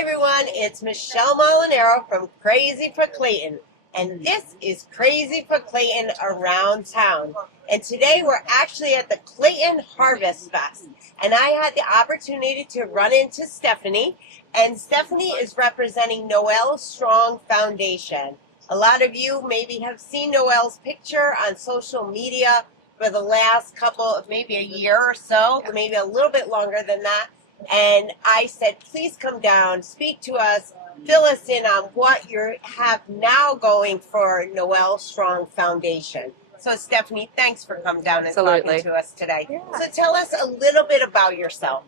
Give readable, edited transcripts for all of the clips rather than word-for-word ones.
everyone, it's Michelle Molinaro from Crazy for Clayton, and this is Crazy for Clayton Around Town. And today we're actually at the Clayton Harvest Fest, and I had the opportunity to run into Stephanie, and Stephanie is representing Noelle Strong Foundation. A lot of you maybe have seen Noelle's picture on social media for the last couple of maybe a year or so, maybe a little bit longer than that. And I said, please come down, speak to us, fill us in on what you have now going for Noelle Strong Foundation. So Stephanie, thanks for coming down and talking to us today. Yeah. So tell us a little bit about yourself.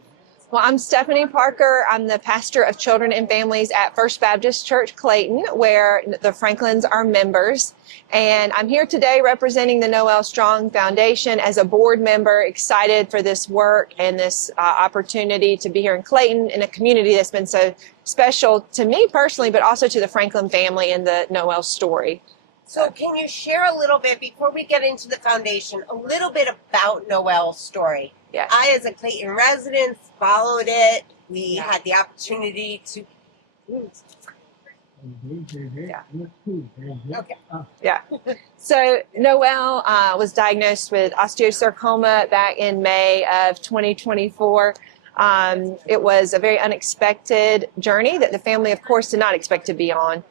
Well, I'm Stephanie Parker. I'm the pastor of children and families at First Baptist Church Clayton, where the Franklins are members. And I'm here today representing the Noelle Strong Foundation as a board member, excited for this work and this opportunity to be here in Clayton in a community that's been so special to me personally, but also to the Franklin family and the Noelle story. So can you share a little bit, before we get into the foundation, a little bit about Noelle's story? Yes. I, as a Clayton resident, followed it. We had the opportunity to... Yeah. So Noelle was diagnosed with osteosarcoma back in May of 2024. It was a very unexpected journey that the family, of course, did not expect to be on.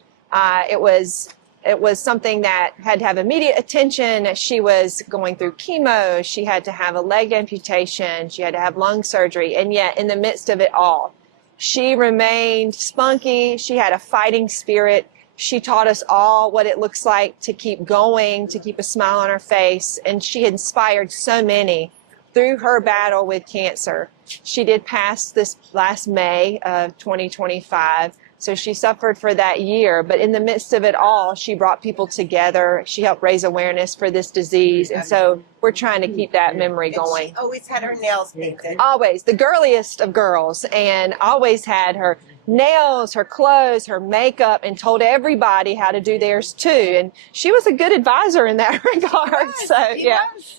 It was something that had to have immediate attention. She was going through chemo. She had to have a leg amputation. She had to have lung surgery. And yet, in the midst of it all, she remained spunky. She had a fighting spirit. She taught us all what it looks like to keep going, to keep a smile on her face. And she inspired so many through her battle with cancer. She did pass this last May of 2025. So she suffered for that year, but in the midst of it all, she brought people together. She helped raise awareness for this disease. And so we're trying to keep that memory going. She always had her nails painted. Always, the girliest of girls, and always had her nails, her clothes, her makeup, and told everybody how to do theirs too. And she was a good advisor in that regard.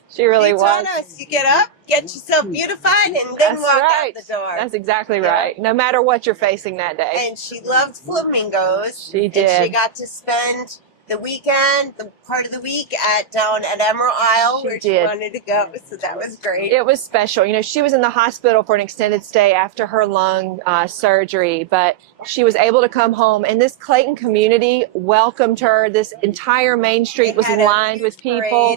She really was. Us, you get up, get yourself beautified, and then walk out the door. That's exactly right. No matter what you're facing that day. And she loved flamingos. She did. And she got to spend the weekend, the part of the week down at Emerald Isle where she wanted to go. So that was great. It was special. You know, she was in the hospital for an extended stay after her lung surgery, but she was able to come home, and this Clayton community welcomed her. This entire Main Street was lined with people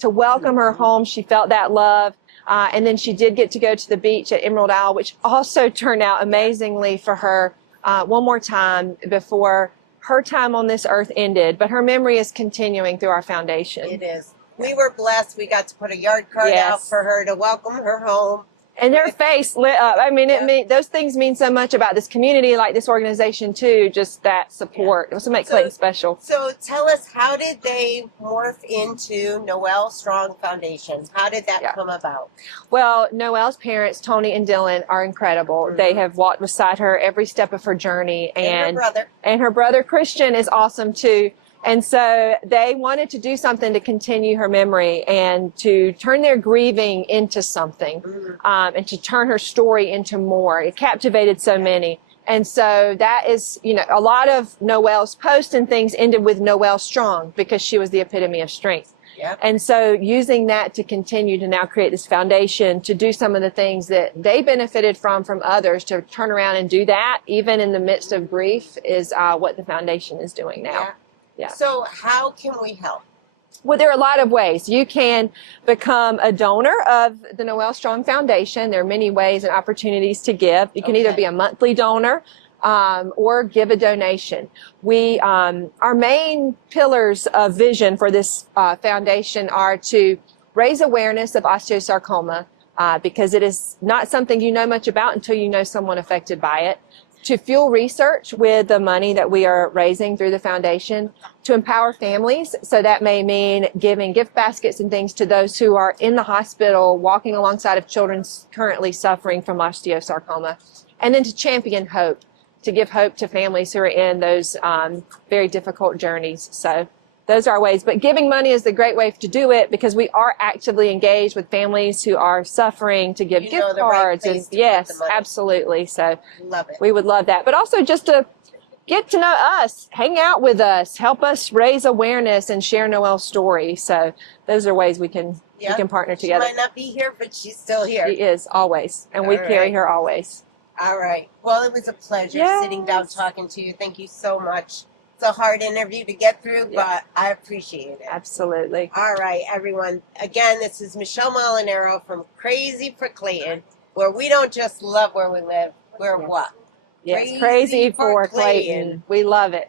to welcome her home. She felt that love. And then she did get to go to the beach at Emerald Isle, which also turned out amazingly for her one more time before her time on this earth ended. But her memory is continuing through our foundation. It is. We were blessed. We got to put a yard card out for her to welcome her home. And her face lit up. I mean, those things mean so much about this community, like this organization too, just that support. It was to make Clayton special. So tell us, how did they morph into Noelle Strong Foundation? How did that come about? Well, Noelle's parents, Tony and Dylan, are incredible. Mm-hmm. They have walked beside her every step of her journey. And her brother. And her brother Christian is awesome too. And so they wanted to do something to continue her memory and to turn their grieving into something, and to turn her story into more. It captivated so many. And so that is, you know, a lot of Noelle's posts and things ended with Noelle Strong because she was the epitome of strength. Yep. And so using that to continue to now create this foundation to do some of the things that they benefited from others, to turn around and do that, even in the midst of grief, is what the foundation is doing now. Yeah. So how can we help? Well, there are a lot of ways. You can become a donor of the Noelle Strong Foundation. There are many ways and opportunities to give. You can either be a monthly donor or give a donation. Our main pillars of vision for this foundation are to raise awareness of osteosarcoma, because it is not something you know much about until you know someone affected by it. To fuel research with the money that we are raising through the foundation, to empower families. So that may mean giving gift baskets and things to those who are in the hospital, walking alongside of children currently suffering from osteosarcoma. And then to champion hope, to give hope to families who are in those very difficult journeys. So those are our ways. But giving money is the great way to do it, because we are actively engaged with families who are suffering, to give gift cards. And yes, absolutely. So love it. We would love that. But also just to get to know us, hang out with us, help us raise awareness and share Noelle's story. So those are ways we can partner together. She might not be here, but she's still here. She is, always. And we carry her always. All right. Well, it was a pleasure sitting down talking to you. Thank you so much. It's a hard interview to get through, but I appreciate it. Absolutely. All right, everyone. Again, this is Michelle Molinaro from Crazy for Clayton, where we don't just love where we live. We're what? Yes, crazy for Clayton. We love it.